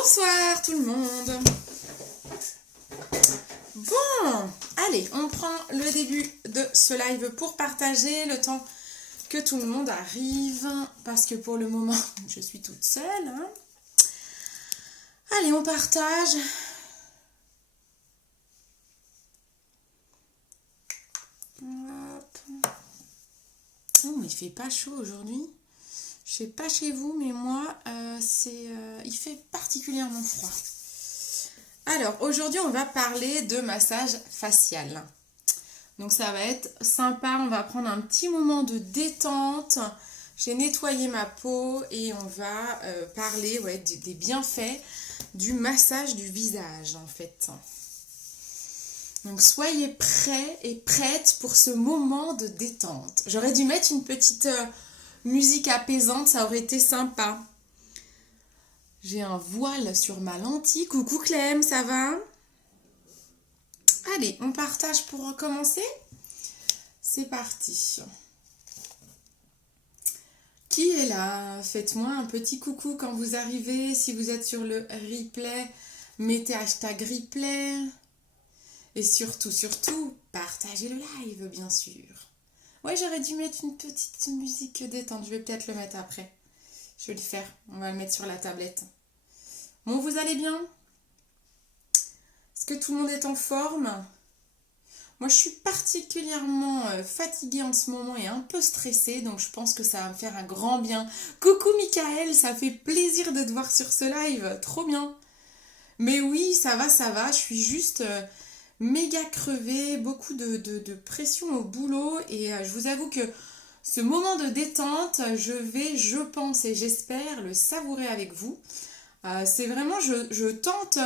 Bonsoir tout le monde. Bon, allez, on prend le début de ce live pour partager le temps que tout le monde arrive. Parce que pour le moment, je suis toute seule. Hein. Allez, on partage. Hop. Oh, il fait pas chaud aujourd'hui. Je sais pas chez vous, mais moi, il fait particulièrement froid. Alors, aujourd'hui, on va parler de massage facial. Donc, ça va être sympa. On va prendre un petit moment de détente. J'ai nettoyé ma peau et on va parler des bienfaits du massage du visage, en fait. Donc, soyez prêts et prêtes pour ce moment de détente. J'aurais dû mettre une petite musique apaisante, ça aurait été sympa. J'ai un voile sur ma lentille. Coucou Clem, ça va? Allez, on partage pour commencer. C'est parti. Qui est là? Faites-moi un petit coucou quand vous arrivez. Si vous êtes sur le replay, mettez hashtag replay. Et surtout, partagez le live, bien sûr. Ouais, j'aurais dû mettre une petite musique détente. Je vais peut-être le mettre après. Je vais le faire. On va le mettre sur la tablette. Bon, vous allez bien? Est-ce que tout le monde est en forme? Moi, je suis particulièrement fatiguée en ce moment et un peu stressée. Donc, je pense que ça va me faire un grand bien. Coucou Michael, ça fait plaisir de te voir sur ce live. Trop bien. Mais oui, ça va. Je suis juste méga crevée. Beaucoup de pression au boulot. Et je vous avoue que ce moment de détente, je pense et j'espère le savourer avec vous. C'est vraiment, je tente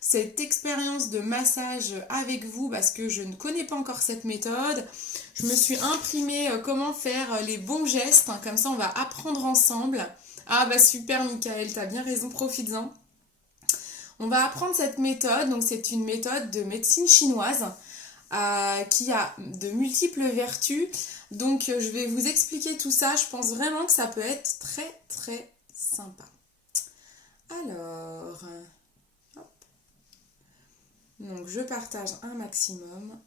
cette expérience de massage avec vous parce que je ne connais pas encore cette méthode. Je me suis imprimé comment faire les bons gestes, hein, comme ça on va apprendre ensemble. Ah bah super Michael, t'as bien raison, profites-en. On va apprendre cette méthode, donc c'est une méthode de médecine chinoise qui a de multiples vertus. Donc je vais vous expliquer tout ça, je pense vraiment que ça peut être très très sympa. Alors, hop. Donc je partage un maximum.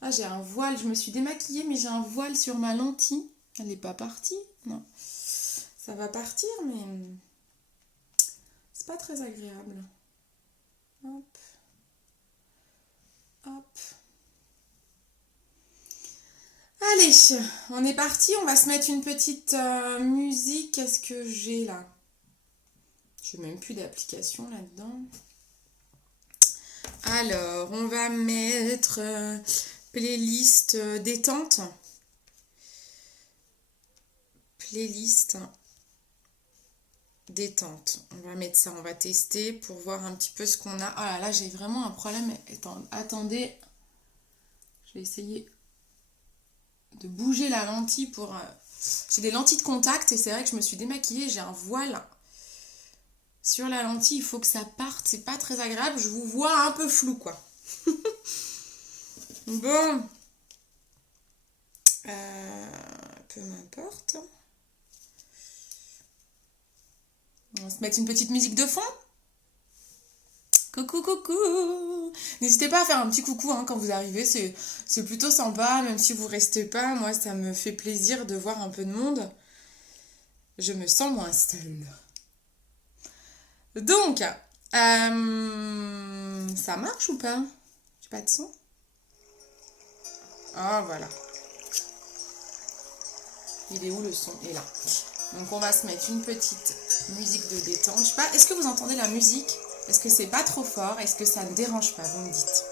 Ah, j'ai un voile, je me suis démaquillée, mais j'ai un voile sur ma lentille. Elle n'est pas partie, non. Ça va partir, mais c'est pas très agréable. Hop. Hop. Allez, on est parti, on va se mettre une petite musique. Qu'est-ce que j'ai là? Je n'ai même plus d'application là-dedans. Alors, on va mettre playlist détente. Playlist détente. On va mettre ça, on va tester pour voir un petit peu ce qu'on a. Ah là, j'ai vraiment un problème. Attendez, je vais essayer de bouger la lentille pour... J'ai des lentilles de contact et c'est vrai que je me suis démaquillée, j'ai un voile sur la lentille, il faut que ça parte, c'est pas très agréable, je vous vois un peu flou quoi. Bon, peu m'importe. On va se mettre une petite musique de fond. Coucou, coucou. N'hésitez pas à faire un petit coucou hein, quand vous arrivez, c'est plutôt sympa, même si vous restez pas, moi ça me fait plaisir de voir un peu de monde. Je me sens moins seule. Donc, ça marche ou pas? J'ai pas de son? Ah voilà. Il est où le son? Il est là. Donc on va se mettre une petite musique de détente. Je sais pas, est-ce que vous entendez la musique? Est-ce que c'est pas trop fort? Est-ce que ça ne dérange pas? Vous me dites.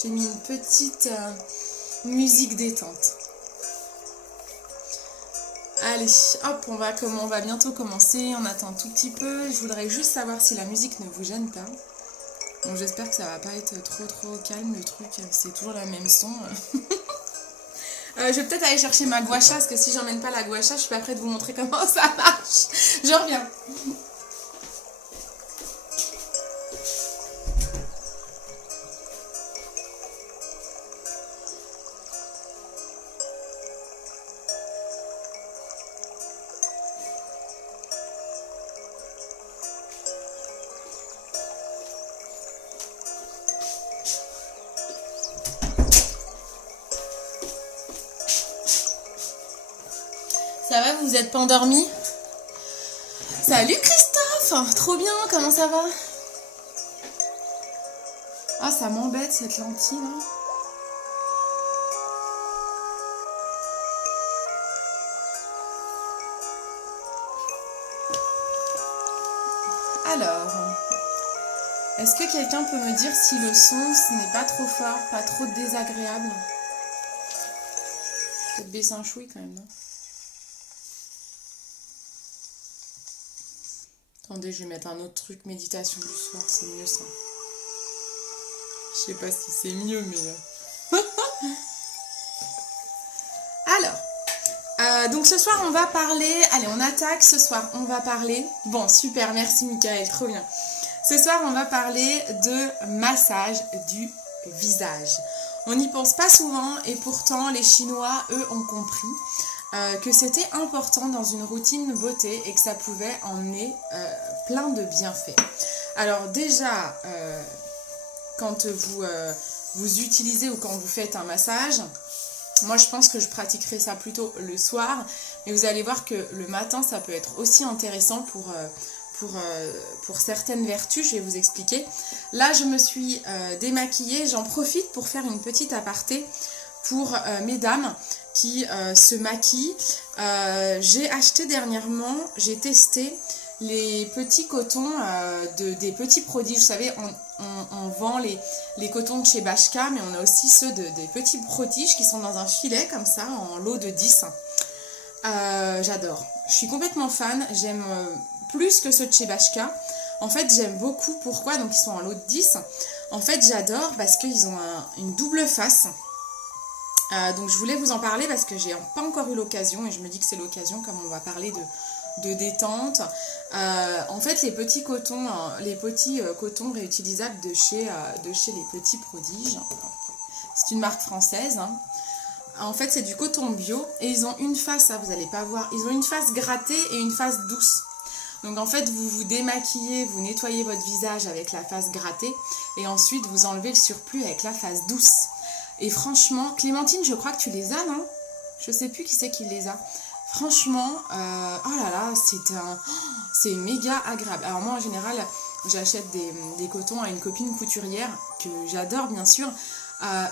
J'ai mis une petite musique détente. Allez, hop, on va bientôt commencer. On attend un tout petit peu. Je voudrais juste savoir si la musique ne vous gêne pas. Bon, j'espère que ça va pas être trop calme le truc. C'est toujours la même son. Je vais peut-être aller chercher ma gua sha parce que si j'emmène pas la gua sha, je suis pas prête de vous montrer comment ça marche. Je reviens. Ça va, vous êtes pas endormis? Salut Christophe! Trop bien, comment ça va? Ah, ça m'embête cette lentille là. Alors, est-ce que quelqu'un peut me dire si le son ce n'est pas trop fort, pas trop désagréable? Peut-être baisser un chouï quand même, non? Attendez, je vais mettre un autre truc, méditation du soir, c'est mieux ça. Je sais pas si c'est mieux, mais... Alors, donc ce soir on va parler... Allez, on attaque ce soir, on va parler... Bon, super, merci Michael, trop bien. Ce soir on va parler de massage du visage. On n'y pense pas souvent et pourtant les Chinois, eux, ont compris que c'était important dans une routine beauté et que ça pouvait emmener plein de bienfaits. Alors déjà, quand vous utilisez ou quand vous faites un massage, moi je pense que je pratiquerai ça plutôt le soir, mais vous allez voir que le matin ça peut être aussi intéressant pour certaines vertus, je vais vous expliquer. Là je me suis démaquillée, j'en profite pour faire une petite aparté pour mesdames qui se maquillent. J'ai acheté dernièrement, j'ai testé les petits cotons des petits prodiges. Vous savez, on vend les cotons de chez Bashka, mais on a aussi ceux des petits prodiges qui sont dans un filet comme ça, en lot de 10. J'adore. Je suis complètement fan. J'aime plus que ceux de chez Bashka. En fait, j'aime beaucoup. Pourquoi? Donc, ils sont en lot de 10. En fait, j'adore parce qu'ils ont une double face. Donc, je voulais vous en parler parce que j'ai pas encore eu l'occasion et je me dis que c'est l'occasion, comme on va parler de détente. En fait, les petits cotons réutilisables de chez les petits prodiges, c'est une marque française, hein. En fait, c'est du coton bio et ils ont une face, ça vous n'allez pas voir, ils ont une face grattée et une face douce. Donc en fait, vous vous démaquillez, vous nettoyez votre visage avec la face grattée et ensuite vous enlevez le surplus avec la face douce. Et franchement, Clémentine, je crois que tu les as, non? Je sais plus qui c'est qui les a. Franchement, oh là là, c'est méga agréable. Alors moi, en général, j'achète des cotons à une copine couturière que j'adore, bien sûr.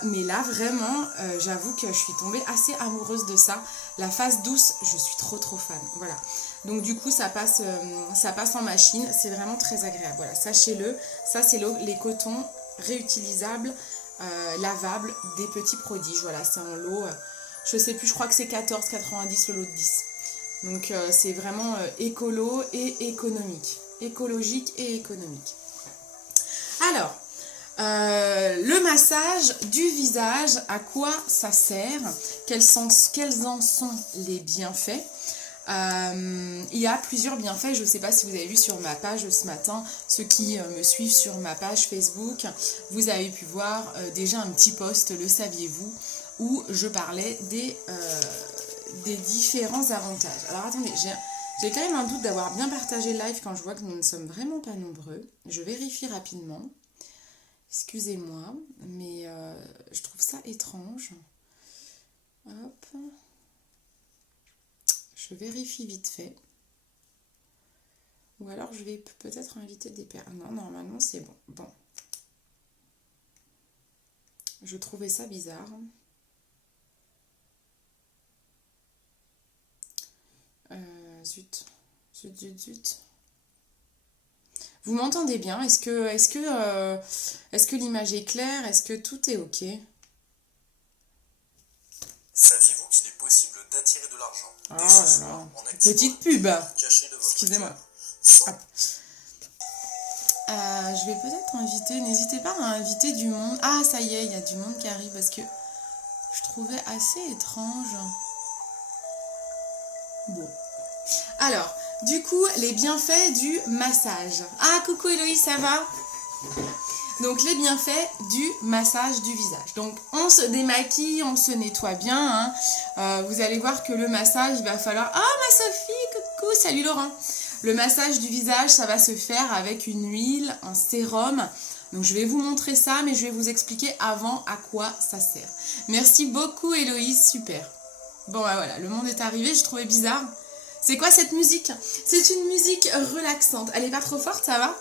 Mais là, vraiment, j'avoue que je suis tombée assez amoureuse de ça. La face douce, je suis trop fan. Voilà. Donc du coup, ça passe en machine. C'est vraiment très agréable. Voilà, sachez-le. Ça, c'est les cotons réutilisables, lavables des petits prodiges. Voilà, c'est en lot... je sais plus, je crois que c'est 14,90 le lot de 10. Donc c'est vraiment écolo et économique. Écologique et économique. Alors, le massage du visage, à quoi ça sert? Quels en sont les bienfaits? Il y a plusieurs bienfaits. Je ne sais pas si vous avez vu sur ma page ce matin, ceux qui me suivent sur ma page Facebook, vous avez pu voir déjà un petit post, le saviez-vous, où je parlais des différents avantages. Alors attendez, j'ai quand même un doute d'avoir bien partagé le live quand je vois que nous ne sommes vraiment pas nombreux. Je vérifie rapidement. Excusez-moi, mais je trouve ça étrange. Hop. Je vérifie vite fait. Ou alors je vais peut-être inviter des personnes. Non, normalement c'est bon. Bon. Je trouvais ça bizarre. Zut. Vous m'entendez bien? Est-ce que l'image est claire? Est-ce que tout est ok? Saviez-vous qu'il est possible d'attirer de l'argent dès ce soir en activant petite pub. caché de votre Excusez-moi. Sans... Je vais peut-être inviter, n'hésitez pas à inviter du monde. Ah, ça y est, il y a du monde qui arrive parce que je trouvais assez étrange. Bon. Alors, du coup, les bienfaits du massage. Ah, coucou Héloïse, ça va? Donc, les bienfaits du massage du visage. Donc, on se démaquille, on se nettoie bien. Hein. Vous allez voir que le massage, il va falloir... Ah, ma Sophie, coucou, salut Laurent. Le massage du visage, ça va se faire avec une huile, un sérum. Donc, je vais vous montrer ça, mais je vais vous expliquer avant à quoi ça sert. Merci beaucoup Héloïse, super. Bon, bah voilà, le monde est arrivé, je trouvais bizarre. C'est quoi cette musique? C'est une musique relaxante. Elle est pas trop forte, ça va?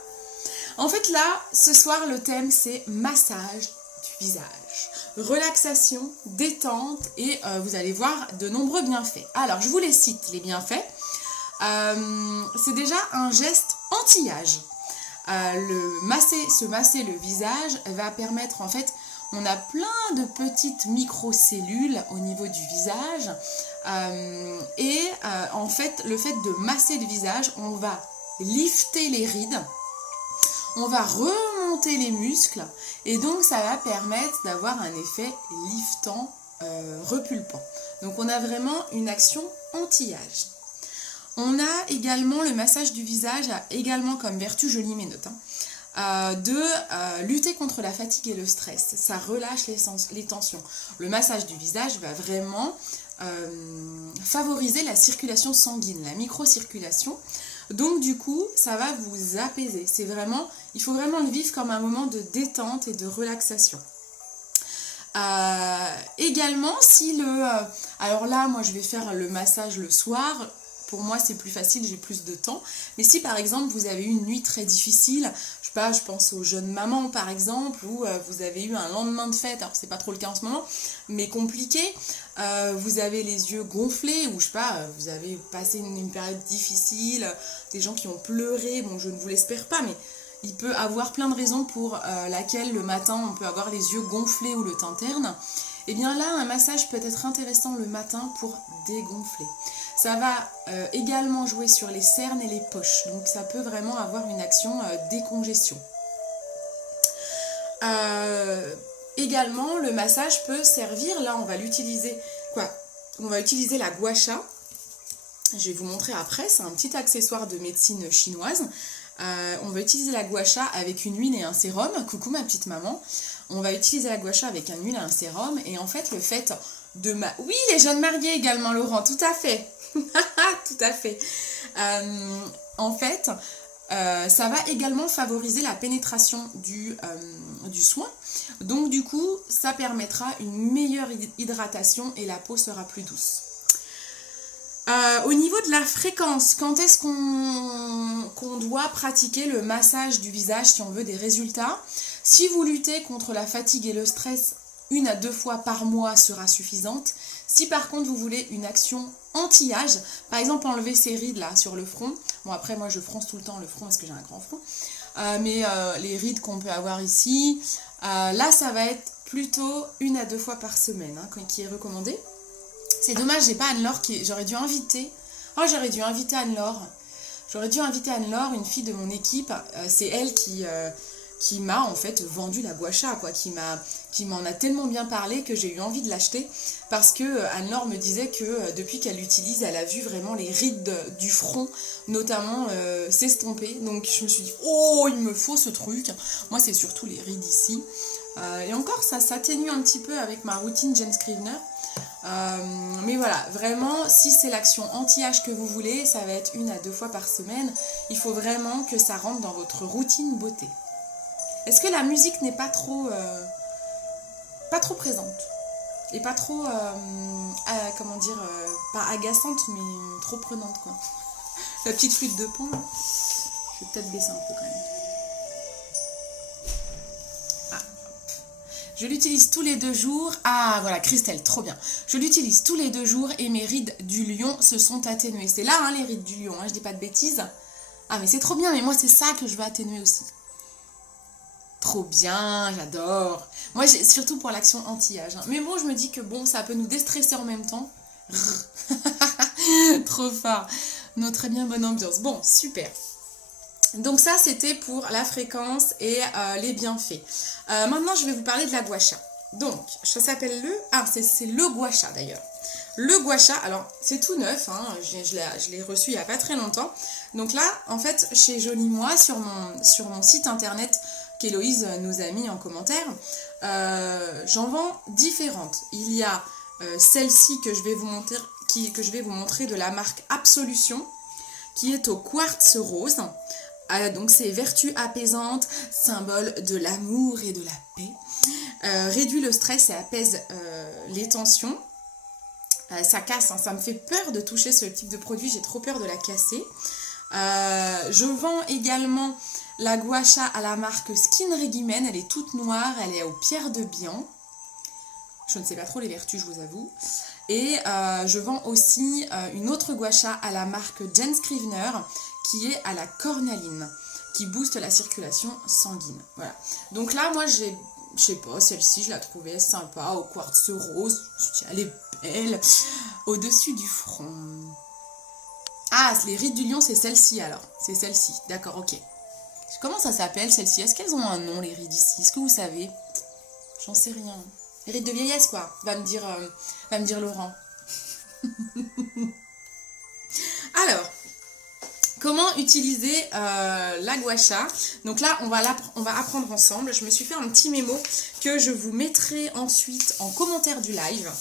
En fait, là, ce soir, le thème, c'est massage du visage. Relaxation, détente, et vous allez voir de nombreux bienfaits. Alors, je vous les cite, les bienfaits. C'est déjà un geste anti-âge. Se masser le visage va permettre, en fait, on a plein de petites microcellules au niveau du visage. En fait, le fait de masser le visage, on va lifter les rides, on va remonter les muscles, et donc ça va permettre d'avoir un effet liftant, repulpant. Donc on a vraiment une action anti-âge. On a également le massage du visage, a également comme vertu, je lis mes notes, de lutter contre la fatigue et le stress. Ça relâche les tensions. Le massage du visage va vraiment favoriser la circulation sanguine, la microcirculation. Donc du coup, ça va vous apaiser. Il faut vraiment le vivre comme un moment de détente et de relaxation. Également, alors là, moi je vais faire le massage le soir. Pour moi, c'est plus facile, j'ai plus de temps. Mais si par exemple, vous avez eu une nuit très difficile, je pense aux jeunes mamans par exemple, ou vous avez eu un lendemain de fête, alors c'est pas trop le cas en ce moment, mais compliqué, vous avez les yeux gonflés, ou vous avez passé une période difficile, des gens qui ont pleuré, bon je ne vous l'espère pas, mais il peut avoir plein de raisons pour laquelle le matin on peut avoir les yeux gonflés ou le teint terne. Et bien là, un massage peut être intéressant le matin pour dégonfler. Ça va également jouer sur les cernes et les poches, donc ça peut vraiment avoir une action décongestion. Également, le massage peut servir, là on va l'utiliser, on va utiliser la gua sha. Je vais vous montrer après, c'est un petit accessoire de médecine chinoise. On va utiliser la gua sha avec une huile et un sérum. Coucou ma petite maman. On va utiliser la gua sha avec une huile et un sérum. Et en fait, le fait de... Oui, les jeunes mariés également, Laurent, tout à fait. Tout à fait. En fait, ça va également favoriser la pénétration du soin. Donc du coup, ça permettra une meilleure hydratation et la peau sera plus douce. Au niveau de la fréquence, quand est-ce qu'on doit pratiquer le massage du visage si on veut des résultats? Si vous luttez contre la fatigue et le stress, 1 à 2 fois par mois sera suffisante. Si par contre vous voulez une action anti-âge, par exemple enlever ces rides là sur le front, bon après moi je fronce tout le temps le front parce que j'ai un grand front, mais les rides qu'on peut avoir ici, là ça va être plutôt 1 à 2 fois par semaine qui est recommandé. C'est dommage, j'ai pas Anne-Laure j'aurais dû inviter Anne-Laure. J'aurais dû inviter Anne-Laure, une fille de mon équipe, c'est elle qui m'a en fait vendu la gua sha, qui m'en a tellement bien parlé que j'ai eu envie de l'acheter parce que Anne-Laure me disait que depuis qu'elle l'utilise, elle a vu vraiment les rides du front notamment s'estomper. Donc je me suis dit, oh il me faut ce truc. Moi c'est surtout les rides ici. Et encore ça s'atténue un petit peu avec ma routine Jen Scrivener. Mais voilà, vraiment si c'est l'action anti-âge que vous voulez, ça va être 1 à 2 fois par semaine. Il faut vraiment que ça rentre dans votre routine beauté. Est-ce que la musique n'est pas trop présente et pas trop, pas agaçante mais trop prenante quoi. La petite flûte de Pan, là. Je vais peut-être baisser un peu quand même. Je l'utilise tous les 2 jours. Ah voilà, Christelle, trop bien. Je l'utilise tous les 2 jours et mes rides du lion se sont atténuées. C'est là les rides du lion, je dis pas de bêtises. Ah mais c'est trop bien, mais moi c'est ça que je veux atténuer aussi. Trop bien, j'adore. Moi, surtout pour l'action anti-âge. Mais bon, je me dis que bon, ça peut nous déstresser en même temps. Trop fort. Non, très bien, bonne ambiance. Bon, super. Donc ça, c'était pour la fréquence et les bienfaits. Maintenant, je vais vous parler de la gua sha. Donc, ça s'appelle c'est le gua sha d'ailleurs. Le gua sha, alors c'est tout neuf, je l'ai reçu il n'y a pas très longtemps. Donc là, en fait, chez Jolie Moi, sur mon site internet qu'Héloïse nous a mis en commentaire, j'en vends différentes. Il y a celle-ci que je vais vous montrer de la marque Absolution, qui est au quartz rose. Donc c'est vertu apaisante, symbole de l'amour et de la paix. Réduit le stress et apaise les tensions. Ça casse, hein, ça me fait peur de toucher ce type de produit, j'ai trop peur de la casser. Je vends également la gua sha à la marque Skin Regimen, elle est toute noire, elle est aux pierres de Bian. Je ne sais pas trop les vertus, je vous avoue. Et je vends aussi une autre gua sha à la marque Jen Scrivener, qui est à la cornaline, qui booste la circulation sanguine. Voilà. Donc là, moi, je sais pas, celle-ci, je la trouvais sympa, au quartz rose. Je me suis dit, elle est belle, au-dessus du front. Ah, les rides du lion, c'est celle-ci alors. C'est celle-ci, d'accord, ok. Comment ça s'appelle celle-ci? Est-ce qu'elles ont un nom, les rides ici? Est-ce que vous savez? J'en sais rien. Les rides de vieillesse, quoi, va me dire Laurent. Alors, comment utiliser la gua sha? Donc là, on va apprendre ensemble. Je me suis fait un petit mémo que je vous mettrai ensuite en commentaire du live.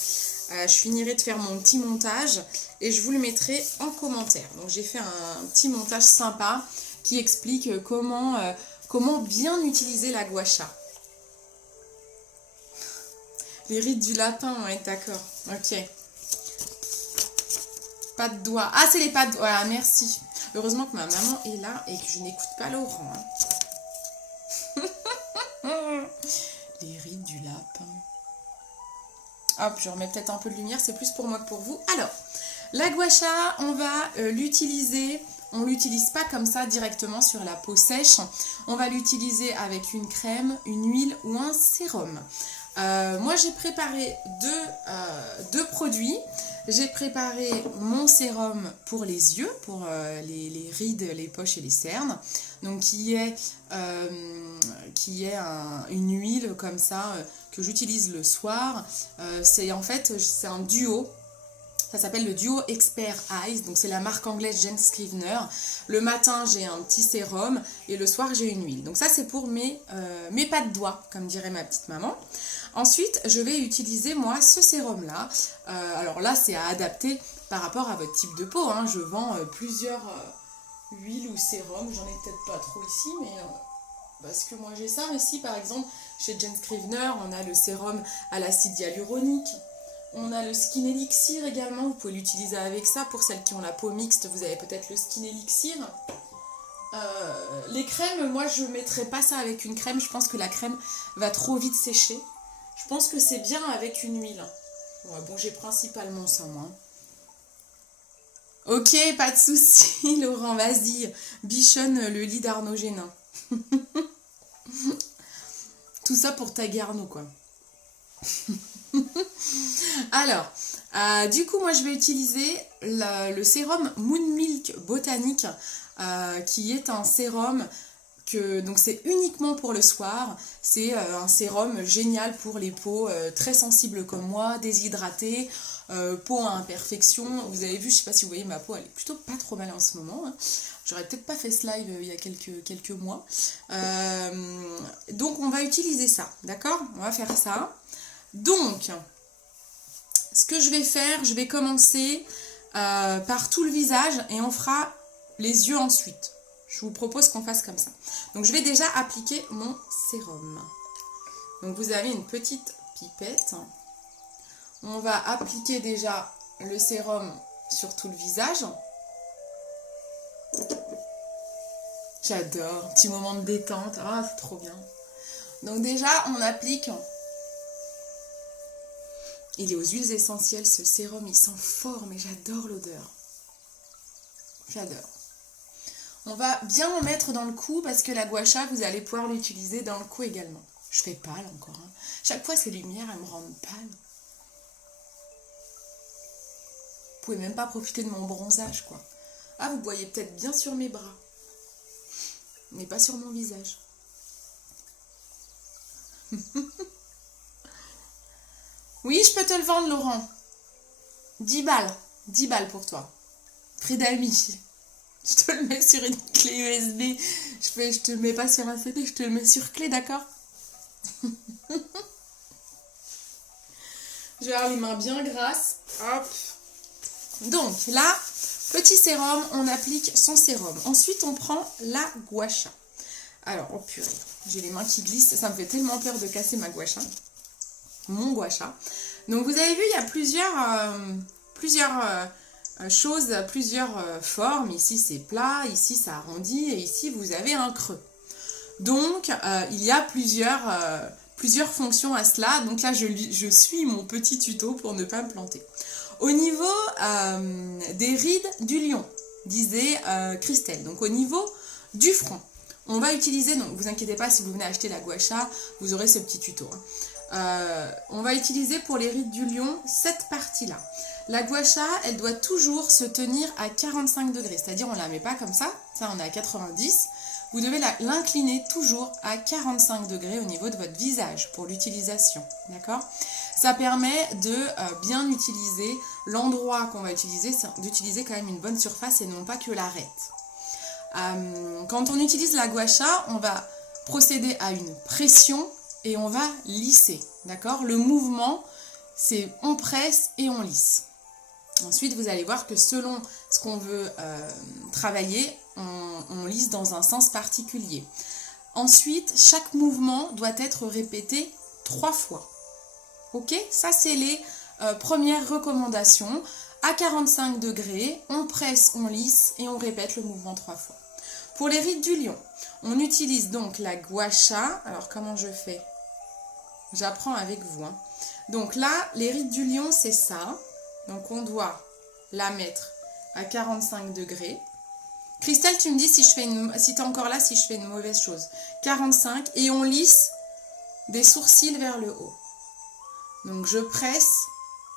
Je finirai de faire mon petit montage et je vous le mettrai en commentaire. Donc j'ai fait un petit montage sympa qui explique comment bien utiliser la gua sha. Les rides du lapin, ouais, d'accord. Ok. Pas de doigts. Ah, c'est les pas de doigts. Voilà, merci. Heureusement que ma maman est là et que je n'écoute pas Laurent. Hein. Les rides du lapin. Hop, je remets peut-être un peu de lumière, c'est plus pour moi que pour vous. Alors, la gua sha, on va l'utiliser, on ne l'utilise pas comme ça directement sur la peau sèche. On va l'utiliser avec une crème, une huile ou un sérum. Moi, j'ai préparé deux produits. J'ai préparé mon sérum pour les yeux, pour les rides, les poches et les cernes. Donc, qui est une huile comme ça que j'utilise le soir. C'est un duo. Ça s'appelle le duo Expert Eyes. Donc, c'est la marque anglaise Jen Scrivener. Le matin, j'ai un petit sérum et le soir, j'ai une huile. Donc, ça, c'est pour mes pas de doigts, comme dirait ma petite maman. Ensuite, je vais utiliser, moi, ce sérum-là. Alors là, c'est à adapter par rapport à votre type de peau. Hein. Je vends plusieurs huiles ou sérums. J'en ai peut-être pas trop ici, mais parce que moi, j'ai ça. Mais si, par exemple, chez Jen Scrivener, on a le sérum à l'acide hyaluronique. On a le Skin Elixir également. Vous pouvez l'utiliser avec ça. Pour celles qui ont la peau mixte, vous avez peut-être le Skin Elixir. Les crèmes, moi, je ne mettrai pas ça avec une crème. Je pense que la crème va trop vite sécher. Je pense que c'est bien avec une huile. Ouais, bon, j'ai principalement ça, moi. Ok, pas de souci, Laurent, vas-y. Bichonne le lit d'Arnaud Génin. Tout ça pour taguer Arnaud, quoi. Alors, du coup, moi, je vais utiliser le sérum Moon Milk Botanique, qui est un sérum donc c'est uniquement pour le soir. C'est un sérum génial pour les peaux très sensibles comme moi, déshydratées, peau à imperfection. Vous avez vu, je sais pas si vous voyez ma peau, elle est plutôt pas trop mal en ce moment. Hein. J'aurais peut-être pas fait ce live il y a quelques mois. Donc on va utiliser ça, d'accord? On va faire ça. Donc, ce que je vais faire, je vais commencer par tout le visage et on fera les yeux ensuite. Je vous propose qu'on fasse comme ça. Donc, je vais déjà appliquer mon sérum. Donc, vous avez une petite pipette. On va appliquer déjà le sérum sur tout le visage. J'adore. Un petit moment de détente. Ah, c'est trop bien. Donc, déjà, on applique. Il est aux huiles essentielles, ce sérum. Il sent fort, mais j'adore l'odeur. J'adore. On va bien en mettre dans le cou parce que la gua sha, vous allez pouvoir l'utiliser dans le cou également. Je fais pâle encore. Hein. Chaque fois, ces lumières, elles me rendent pâle. Vous pouvez même pas profiter de mon bronzage, quoi. Ah, vous voyez peut-être bien sur mes bras. Mais pas sur mon visage. Oui, je peux te le vendre, Laurent. 10 balles. 10 balles pour toi. Prix d'amis. Je te le mets sur une clé USB. Je te le mets pas sur un CD, je te le mets sur clé, d'accord? Je vais avoir les mains bien grasses. Hop. Donc là, petit sérum, on applique son sérum. Ensuite, on prend la gua sha. Alors, oh purée, j'ai les mains qui glissent. Ça me fait tellement peur de casser ma gua sha. Mon gua sha. Donc vous avez vu, il y a choses, plusieurs formes. Ici, c'est plat, ici, ça arrondit, et ici, vous avez un creux. Donc, il y a plusieurs fonctions à cela. Donc là, je suis mon petit tuto pour ne pas me planter. Au niveau des rides du lion, disait Christelle. Donc, au niveau du front, on va utiliser, donc vous inquiétez pas, si vous venez acheter la gua sha, vous aurez ce petit tuto. On va utiliser pour les rides du lion cette partie-là. La gua sha, elle doit toujours se tenir à 45 degrés, c'est-à-dire on ne la met pas comme ça on est à 90. Vous devez l'incliner toujours à 45 degrés au niveau de votre visage pour l'utilisation, d'accord? Ça permet de bien utiliser l'endroit qu'on va utiliser, c'est d'utiliser quand même une bonne surface et non pas que l'arête. Quand on utilise la gua sha, on va procéder à une pression et on va lisser, d'accord? Le mouvement, c'est on presse et on lisse. Ensuite, vous allez voir que selon ce qu'on veut travailler, on lisse dans un sens particulier. Ensuite, chaque mouvement doit être répété 3 fois. Ok? Ça, c'est les premières recommandations. À 45 degrés, on presse, on lisse et on répète le mouvement 3 fois. Pour les rides du lion, on utilise donc la gua sha. Alors, comment je fais? J'apprends avec vous. Donc là, les rides du lion, c'est ça. Donc, on doit la mettre à 45 degrés. Christelle, tu me dis si tu es encore là, si je fais une mauvaise chose. 45 et on lisse des sourcils vers le haut. Donc, je presse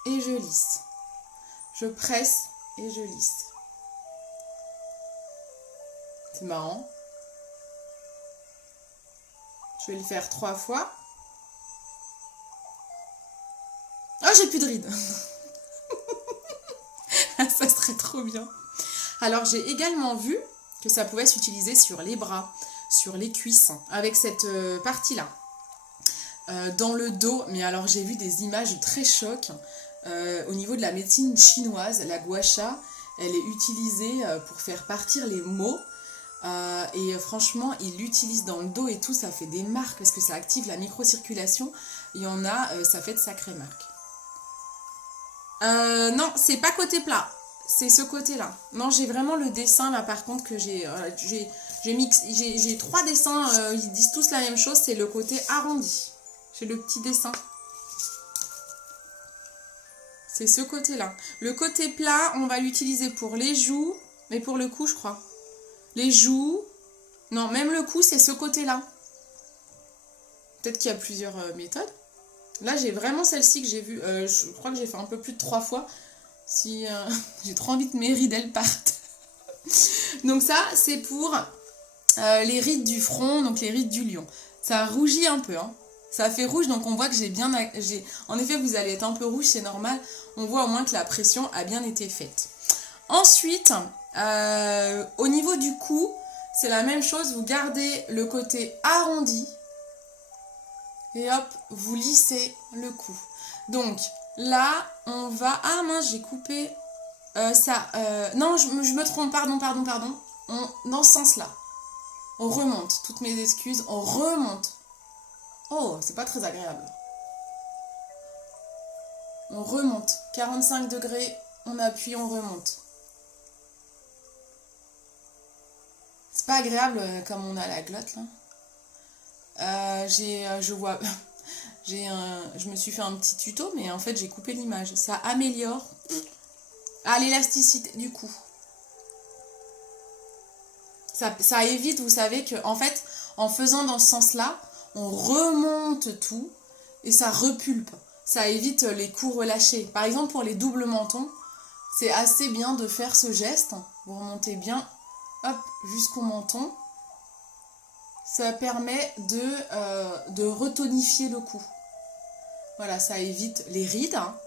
et je lisse. Je presse et je lisse. C'est marrant. Je vais le faire 3 fois. Oh, j'ai plus de rides. Ça serait trop bien. Alors, j'ai également vu que ça pouvait s'utiliser sur les bras, sur les cuisses, avec cette partie-là. Dans le dos, mais alors j'ai vu des images très chocs. Au niveau de la médecine chinoise, la gua sha, elle est utilisée pour faire partir les maux. Et franchement, ils l'utilisent dans le dos et tout, ça fait des marques parce que ça active la microcirculation. Il y en a, ça fait de sacrées marques. Non, c'est pas côté plat, c'est ce côté-là. Non, j'ai vraiment le dessin là par contre que j'ai 3 dessins, ils disent tous la même chose, c'est le côté arrondi. J'ai le petit dessin. C'est ce côté-là. Le côté plat, on va l'utiliser pour les joues, mais pour le cou, je crois. Les joues, non, même le cou, c'est ce côté-là. Peut-être qu'il y a plusieurs méthodes. Là, j'ai vraiment celle-ci que j'ai vue. Je crois que j'ai fait un peu plus de 3 fois. Si j'ai trop envie que mes rides, elles partent. Donc ça, c'est pour les rides du front, donc les rides du lion. Ça rougit un peu, hein. Ça fait rouge, donc on voit que j'ai bien... En effet, vous allez être un peu rouge, c'est normal. On voit au moins que la pression a bien été faite. Ensuite, au niveau du cou, c'est la même chose. Vous gardez le côté arrondi. Et hop, vous lissez le cou. Donc, là, on va... Ah mince, j'ai coupé ça. Non, je me trompe, pardon. Dans ce sens-là. On remonte. Toutes mes excuses, on remonte. Oh, c'est pas très agréable. On remonte. 45 degrés, on appuie, on remonte. C'est pas agréable comme on a la glotte là. Je me suis fait un petit tuto, mais en fait j'ai coupé l'image. Ça améliore l'élasticité du cou. Ça évite, vous savez que en fait, en faisant dans ce sens-là, on remonte tout et ça repulpe. Ça évite les coups relâchés. Par exemple, pour les doubles mentons, c'est assez bien de faire ce geste. Vous remontez bien, hop, jusqu'au menton. Ça permet de retonifier le cou. Voilà, ça évite les rides. Hein.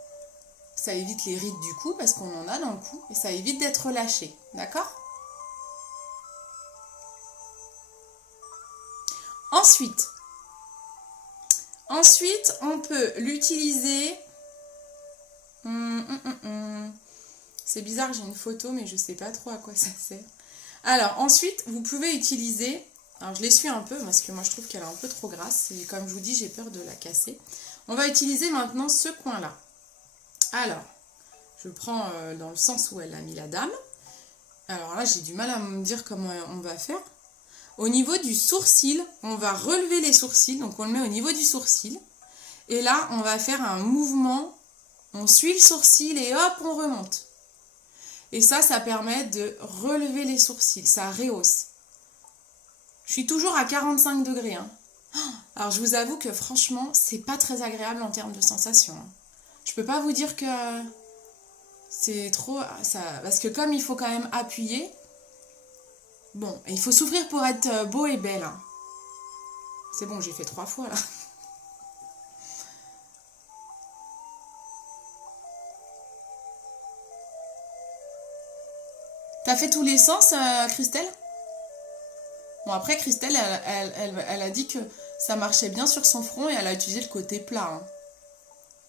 Ça évite les rides du cou parce qu'on en a dans le cou. Et ça évite d'être relâché. D'accord ? Ensuite, on peut l'utiliser... C'est bizarre, j'ai une photo, mais je ne sais pas trop à quoi ça sert. Alors, ensuite, vous pouvez utiliser... Alors, je l'essuie un peu, parce que moi, je trouve qu'elle est un peu trop grasse. Et comme je vous dis, j'ai peur de la casser. On va utiliser maintenant ce coin-là. Alors, Je prends dans le sens où elle a mis la dame. Alors là, j'ai du mal à me dire comment on va faire. Au niveau du sourcil, on va relever les sourcils. Donc, on le met au niveau du sourcil. Et là, on va faire un mouvement. On suit le sourcil et hop, on remonte. Et ça permet de relever les sourcils. Ça rehausse. Je suis toujours à 45 degrés. Hein. Alors, je vous avoue que franchement, c'est pas très agréable en termes de sensation. Hein. Je peux pas vous dire que c'est trop... parce que comme il faut quand même appuyer... Bon, il faut souffrir pour être beau et belle. Hein. C'est bon, j'ai fait 3 fois là. T'as fait tous les sens, Christelle? Bon, après, Christelle, elle a dit que ça marchait bien sur son front et elle a utilisé le côté plat. Hein.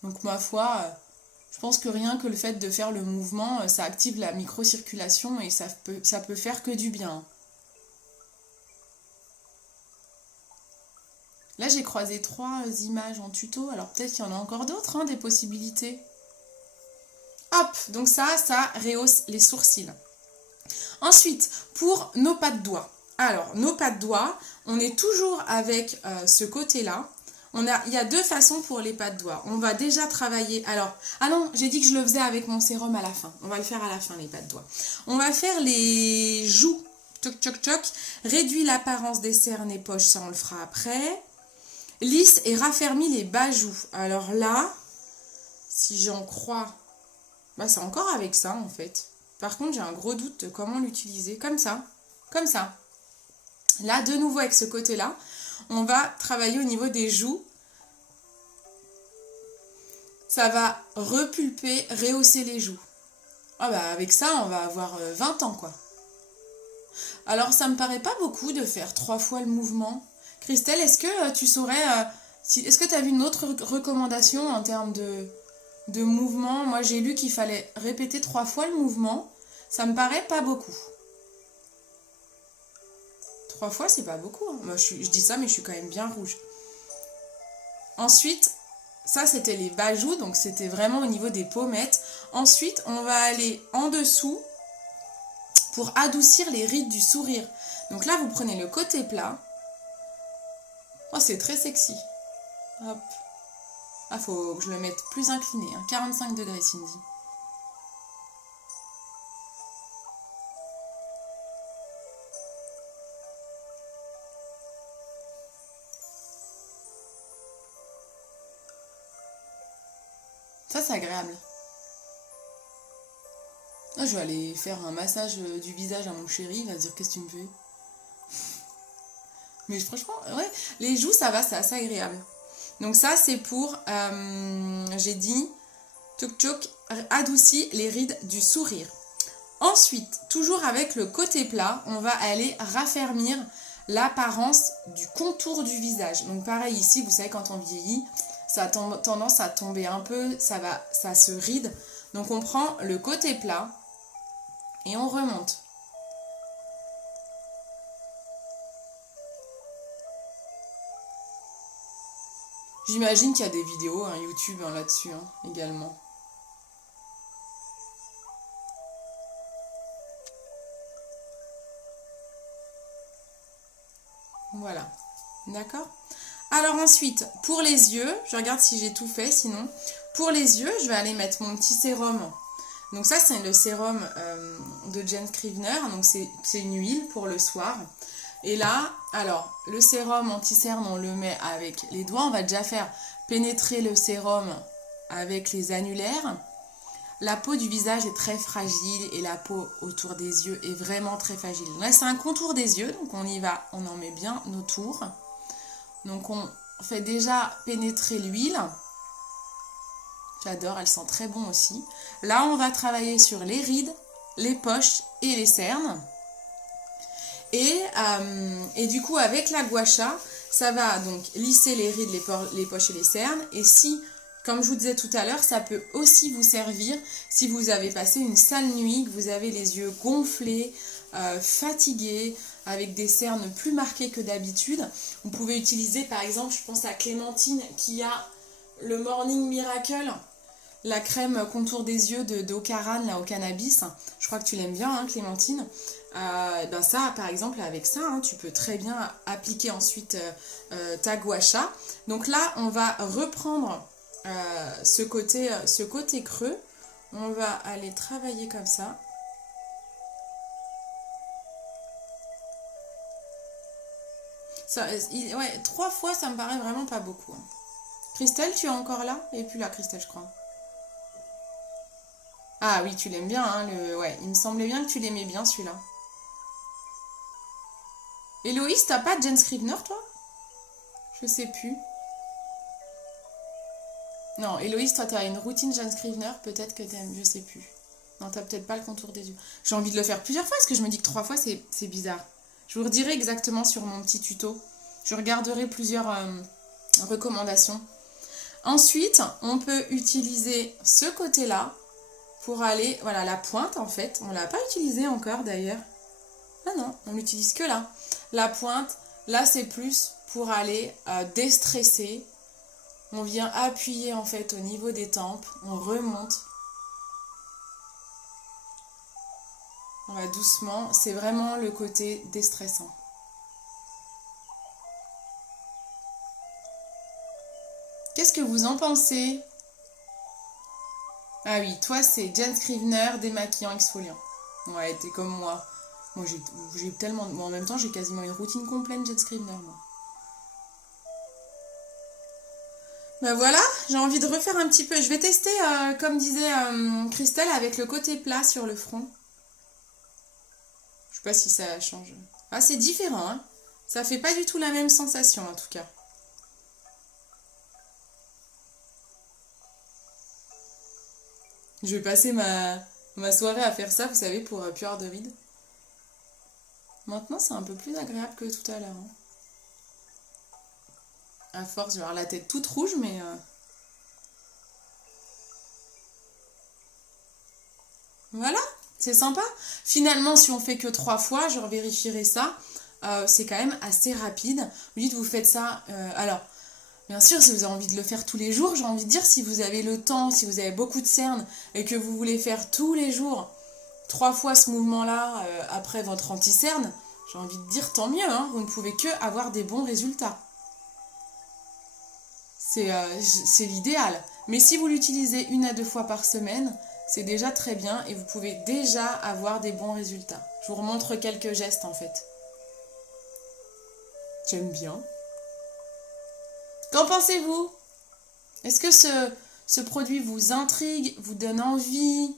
Donc, ma foi, je pense que rien que le fait de faire le mouvement, ça active la microcirculation et ça peut faire que du bien. Là, j'ai croisé 3 images en tuto. Alors, peut-être qu'il y en a encore d'autres, hein, des possibilités. Hop, donc ça rehausse les sourcils. Ensuite, pour nos pas de doigts. Alors, nos pas de doigts, on est toujours avec ce côté-là. Il y a 2 façons pour les pas de doigts. On va déjà travailler... Alors, ah non, j'ai dit que je le faisais avec mon sérum à la fin. On va le faire à la fin, les pas de doigts. On va faire les joues. Toc, toc, toc. Réduit l'apparence des cernes et poches, ça on le fera après. Lisse et raffermit les bas joues. Alors là, si j'en crois... Bah, c'est encore avec ça, en fait. Par contre, j'ai un gros doute de comment l'utiliser. Comme ça. Comme ça. Là, de nouveau, avec ce côté-là, on va travailler au niveau des joues. Ça va repulper, rehausser les joues. Ah bah, avec ça, on va avoir 20 ans, quoi. Alors, ça me paraît pas beaucoup de faire 3 fois le mouvement. Christelle, est-ce que tu saurais... est-ce que tu as vu une autre recommandation en termes de mouvement? Moi, j'ai lu qu'il fallait répéter 3 fois le mouvement. Ça me paraît pas beaucoup. 3 fois, c'est pas beaucoup. Hein. Moi, je dis ça, mais je suis quand même bien rouge. Ensuite, ça, c'était les bas joues. Donc, c'était vraiment au niveau des pommettes. Ensuite, on va aller en dessous pour adoucir les rides du sourire. Donc là, vous prenez le côté plat. Oh, c'est très sexy. Hop. Ah, faut que je le mette plus incliné. Hein. 45 degrés, Cindy. Ça, c'est agréable. Ah, je vais aller faire un massage du visage à mon chéri. Il va se dire, qu'est-ce que tu me fais? Mais franchement, ouais, les joues, ça va, c'est assez agréable. Donc ça, c'est pour, j'ai dit, tuk tuk, adoucit les rides du sourire. Ensuite, toujours avec le côté plat, on va aller raffermir l'apparence du contour du visage. Donc pareil ici, vous savez, quand on vieillit, ça a tendance à tomber un peu, ça se ride. Donc on prend le côté plat et on remonte. J'imagine qu'il y a des vidéos, YouTube là-dessus également. Voilà, d'accord? Alors ensuite, pour les yeux, je regarde si j'ai tout fait, sinon. Pour les yeux, je vais aller mettre mon petit sérum. Donc ça, c'est le sérum de Jen Scrivener. Donc c'est une huile pour le soir. Et là, alors, le sérum anti-cerne, on le met avec les doigts. On va déjà faire pénétrer le sérum avec les annulaires. La peau du visage est très fragile et la peau autour des yeux est vraiment très fragile. Là, c'est un contour des yeux, donc on y va, on en met bien nos tours. Donc on fait déjà pénétrer l'huile. J'adore, elle sent très bon aussi. Là, on va travailler sur les rides, les poches et les cernes. Et du coup, avec la gua sha, ça va donc lisser les rides, les poches et les cernes. Et si, comme je vous disais tout à l'heure, ça peut aussi vous servir si vous avez passé une sale nuit, que vous avez les yeux gonflés, fatigués, avec des cernes plus marquées que d'habitude. Vous pouvez utiliser, par exemple, je pense à Clémentine qui a le Morning Miracle. la crème contour des yeux d'Ocaran, là, au cannabis. Je crois que tu l'aimes bien, hein, Clémentine. Ben ça, par exemple, avec ça, hein, tu peux très bien appliquer ensuite ta gua sha. Donc là, on va reprendre ce côté creux. On va aller travailler comme ça. Ouais, 3 fois, ça me paraît vraiment pas beaucoup. Hein. Christelle, tu es encore là? Et puis là, Christelle, je crois. Ah oui, tu l'aimes bien, hein, ouais, il me semblait bien que tu l'aimais bien, celui-là. Héloïse, t'as pas de Jen Scrivener, toi? Je sais plus. Non, Héloïse, toi, t'as une routine Jen Scrivener, peut-être que t'aimes, je sais plus. Non, t'as peut-être pas le contour des yeux. J'ai envie de le faire plusieurs fois, parce que je me dis que 3 fois, c'est bizarre. Je vous redirai exactement sur mon petit tuto. Je regarderai plusieurs recommandations. Ensuite, on peut utiliser ce côté-là pour aller... Voilà, la pointe, en fait. On ne l'a pas utilisée encore, d'ailleurs. Ah non, on l'utilise que là. La pointe, là, c'est plus pour aller déstresser. On vient appuyer, en fait, au niveau des tempes. On remonte. On va doucement. C'est vraiment le côté déstressant. Qu'est-ce que vous en pensez? Ah oui, toi c'est Jen Scrivener démaquillant exfoliant. Ouais, t'es comme moi. Moi j'ai tellement... Moi, en même temps j'ai quasiment une routine complète Jen Scrivener moi. Ben voilà, j'ai envie de refaire un petit peu. Je vais tester, comme disait Christelle, avec le côté plat sur le front. Je sais pas si ça change. Ah, c'est différent, hein. Ça fait pas du tout la même sensation en tout cas. Je vais passer ma soirée à faire ça, vous savez, pour plus avoir de rides. Maintenant, c'est un peu plus agréable que tout à l'heure. Hein. À force, je vais avoir la tête toute rouge, mais... Voilà, c'est sympa. Finalement, si on fait que 3 fois, je revérifierai ça. C'est quand même assez rapide. Vous dites, vous faites ça... alors... Bien sûr, si vous avez envie de le faire tous les jours, j'ai envie de dire, si vous avez le temps, si vous avez beaucoup de cernes et que vous voulez faire tous les jours 3 fois ce mouvement-là après votre anti-cerne, j'ai envie de dire tant mieux, hein, vous ne pouvez que avoir des bons résultats. C'est l'idéal. Mais si vous l'utilisez 1 à 2 fois par semaine, c'est déjà très bien et vous pouvez déjà avoir des bons résultats. Je vous remontre quelques gestes en fait. J'aime bien. Qu'en pensez-vous? Est-ce que ce produit vous intrigue, vous donne envie?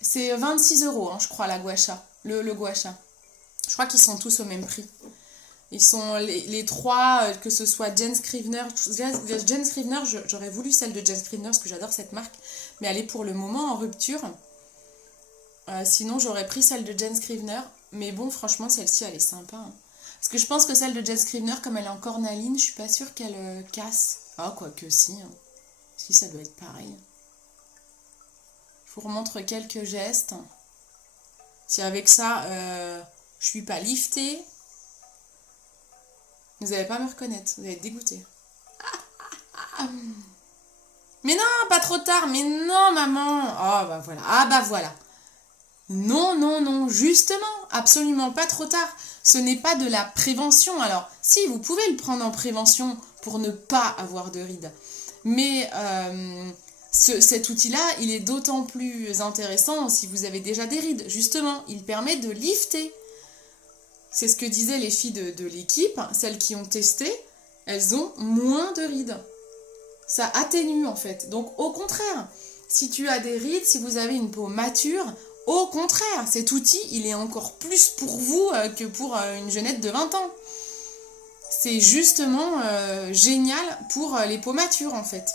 C'est 26 €, hein, je crois, la gua sha, le gua sha. Je crois qu'ils sont tous au même prix. Ils sont les 3, que ce soit Jen Scrivener. Jen Scrivener, j'aurais voulu celle de Jen Scrivener parce que j'adore cette marque, mais elle est pour le moment en rupture. Sinon, j'aurais pris celle de Jen Scrivener. Mais bon, franchement, celle-ci, elle est sympa. Hein. Parce que je pense que celle de Jen Scrivener, comme elle est en cornaline, je suis pas sûre qu'elle casse. Ah, quoique si. Hein. Si, ça doit être pareil. Je vous remontre quelques gestes. Si avec ça, je suis pas liftée, vous n'allez pas me reconnaître. Vous allez être dégoûté. Mais non, pas trop tard. Mais non, maman. Ah, bah voilà. Ah, bah voilà. Non, non, non. Justement, absolument pas trop tard. Ce n'est pas de la prévention. Alors, si, vous pouvez le prendre en prévention pour ne pas avoir de rides. Mais cet outil-là, il est d'autant plus intéressant si vous avez déjà des rides. Justement, il permet de lifter. C'est ce que disaient les filles de l'équipe. Celles qui ont testé, elles ont moins de rides. Ça atténue en fait. Donc, au contraire, si tu as des rides, si vous avez une peau mature... Au contraire, cet outil, il est encore plus pour vous que pour une jeunette de 20 ans. C'est justement génial pour les peaux matures, en fait.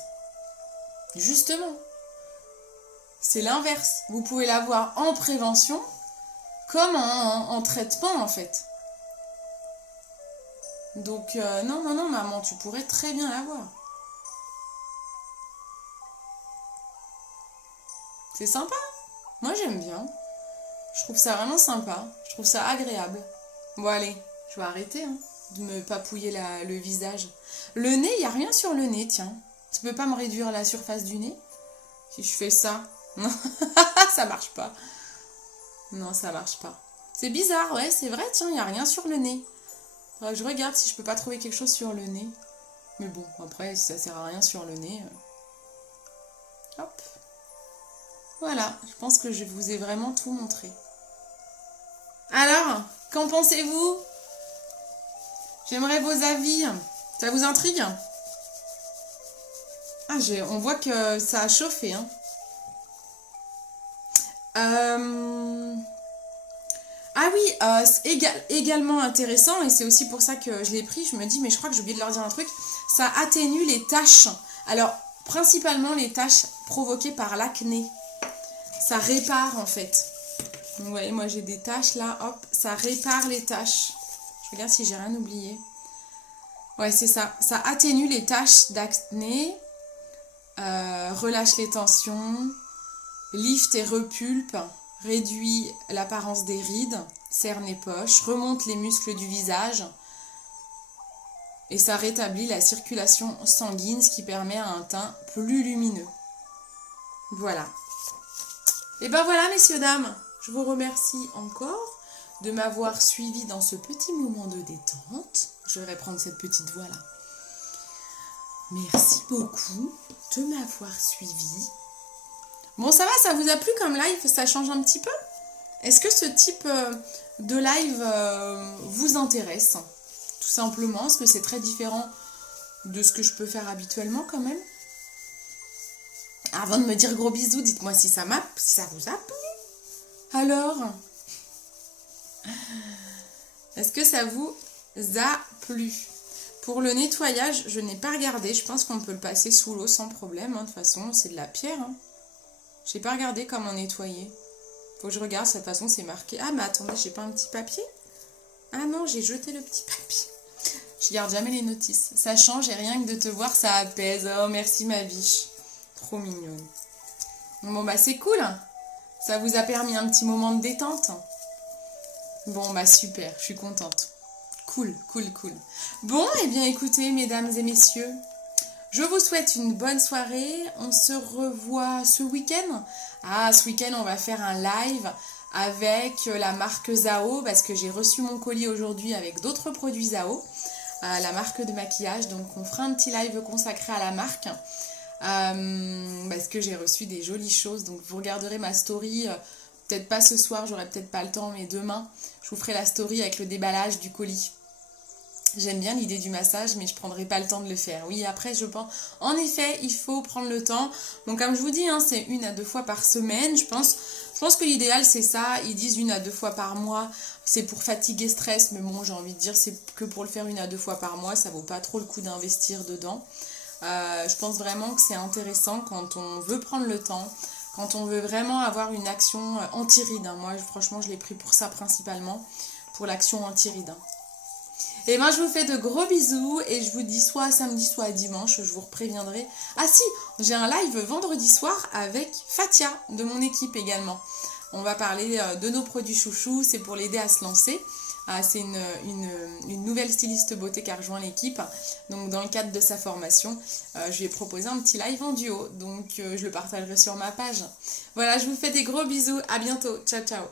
Justement. C'est l'inverse. Vous pouvez l'avoir en prévention comme en traitement, en fait. Donc, non, non, non, maman, tu pourrais très bien l'avoir. C'est sympa. Moi, j'aime bien. Je trouve ça vraiment sympa. Je trouve ça agréable. Bon, allez, je vais arrêter de me papouiller le visage. Le nez, il n'y a rien sur le nez, tiens. Tu peux pas me réduire la surface du nez? Si je fais ça. Non, ça marche pas. Non, ça marche pas. C'est bizarre, ouais, c'est vrai, tiens, il n'y a rien sur le nez. Je regarde si je peux pas trouver quelque chose sur le nez. Mais bon, après, si ça sert à rien sur le nez... Hop. Voilà, je pense que je vous ai vraiment tout montré. Alors, qu'en pensez-vous? J'aimerais vos avis. Ça vous intrigue? Ah, on voit que ça a chauffé. Hein. Ah oui, c'est également intéressant, et c'est aussi pour ça que je l'ai pris. Je me dis, mais je crois que j'ai oublié de leur dire un truc. Ça atténue les taches. Alors, principalement les taches provoquées par l'acné. Ça répare en fait. Vous voyez, moi j'ai des taches là, hop, ça répare les taches. Je regarde si j'ai rien oublié. Ouais, c'est ça. Ça atténue les taches d'acné, relâche les tensions, lift et repulpe, réduit l'apparence des rides, cerne les poches, remonte les muscles du visage et ça rétablit la circulation sanguine, ce qui permet à un teint plus lumineux. Voilà. Et ben voilà, messieurs, dames, je vous remercie encore de m'avoir suivi dans ce petit moment de détente. Je vais reprendre cette petite voix là. Merci beaucoup de m'avoir suivi. Bon, ça va, ça vous a plu comme live? Ça change un petit peu? Est-ce que ce type de live vous intéresse? Tout simplement, est-ce que c'est très différent de ce que je peux faire habituellement quand même? Avant de me dire gros bisous, dites-moi si ça vous a plu. Alors, est-ce que ça vous a plu? Pour le nettoyage, je n'ai pas regardé. Je pense qu'on peut le passer sous l'eau sans problème. Hein. De toute façon, c'est de la pierre. Hein. Je n'ai pas regardé comment nettoyer. Faut que je regarde. De toute façon, c'est marqué. Ah, mais attendez, j'ai pas un petit papier? Ah non, j'ai jeté le petit papier. Je garde jamais les notices. Ça change et rien que de te voir, ça apaise. Oh, merci ma biche. Trop mignonne. Bon, bah c'est cool. Ça vous a permis un petit moment de détente. Bon, bah super, je suis contente. Cool, cool, cool. Bon, eh bien écoutez, mesdames et messieurs, je vous souhaite une bonne soirée. On se revoit ce week-end. Ah, ce week-end, on va faire un live avec la marque Zao parce que j'ai reçu mon colis aujourd'hui avec d'autres produits Zao, la marque de maquillage. Donc, on fera un petit live consacré à la marque. Parce que j'ai reçu des jolies choses, donc vous regarderez ma story, peut-être pas ce soir, j'aurai peut-être pas le temps, mais demain je vous ferai la story avec le déballage du colis. J'aime bien l'idée du massage, mais je prendrai pas le temps de le faire. Oui, après je pense, en effet, il faut prendre le temps. Donc comme je vous dis, hein, c'est 1 à 2 fois par semaine, je pense que l'idéal c'est ça. Ils disent 1 à 2 fois par mois, c'est pour fatigue et stress, mais bon, j'ai envie de dire c'est que pour le faire 1 à 2 fois par mois, ça vaut pas trop le coup d'investir dedans. Je pense vraiment que c'est intéressant quand on veut prendre le temps, quand on veut vraiment avoir une action anti-rides. Hein. Moi, franchement, je l'ai pris pour ça principalement, pour l'action anti-rides. Hein. Et moi, je vous fais de gros bisous et je vous dis soit samedi, soit dimanche, je vous préviendrai. Ah si, j'ai un live vendredi soir avec Fatia de mon équipe également. On va parler de nos produits chouchous, c'est pour l'aider à se lancer. C'est une nouvelle styliste beauté qui a rejoint l'équipe. Donc dans le cadre de sa formation, je lui ai proposé un petit live en duo. Donc je le partagerai sur ma page. Voilà, je vous fais des gros bisous. À bientôt. Ciao, ciao.